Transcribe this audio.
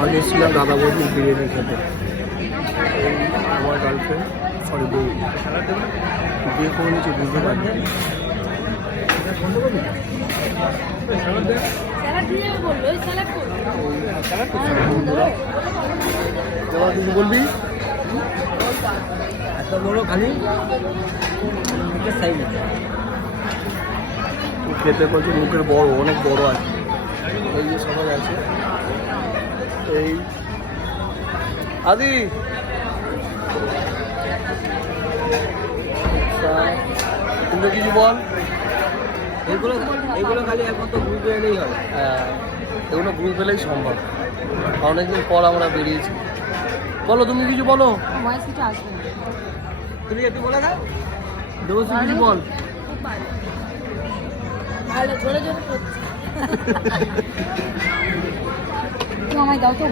আগে এসেছিলাম দাদা বৌদির বিরিয়ানি খেতে। এই আমার গার্লফ্রেন্ড, সরি বউ, বিয়ে করে নিয়েছে, বুঝতে পারছি। কিছু বলবি? এত বড় খালি খেতে পারছি, মুখের বড়, অনেক বড় আছে। এই যে সবাই আছে, এই আদি তুমি কিছু বল। এইগুলো খালি একমাত্র গ্রুপে এলেই হবে। হ্যাঁ, এগুলো গ্রুপ পেলেই সম্ভব। অনেকদিন পর আমরা বেরিয়েছি। বলো, তুমি কিছু বলো। তুমি একটু বলে দাও। দেবশ্রী কিছু বল। ভালো জোরে জোরে করছি। আমায় দাও তো।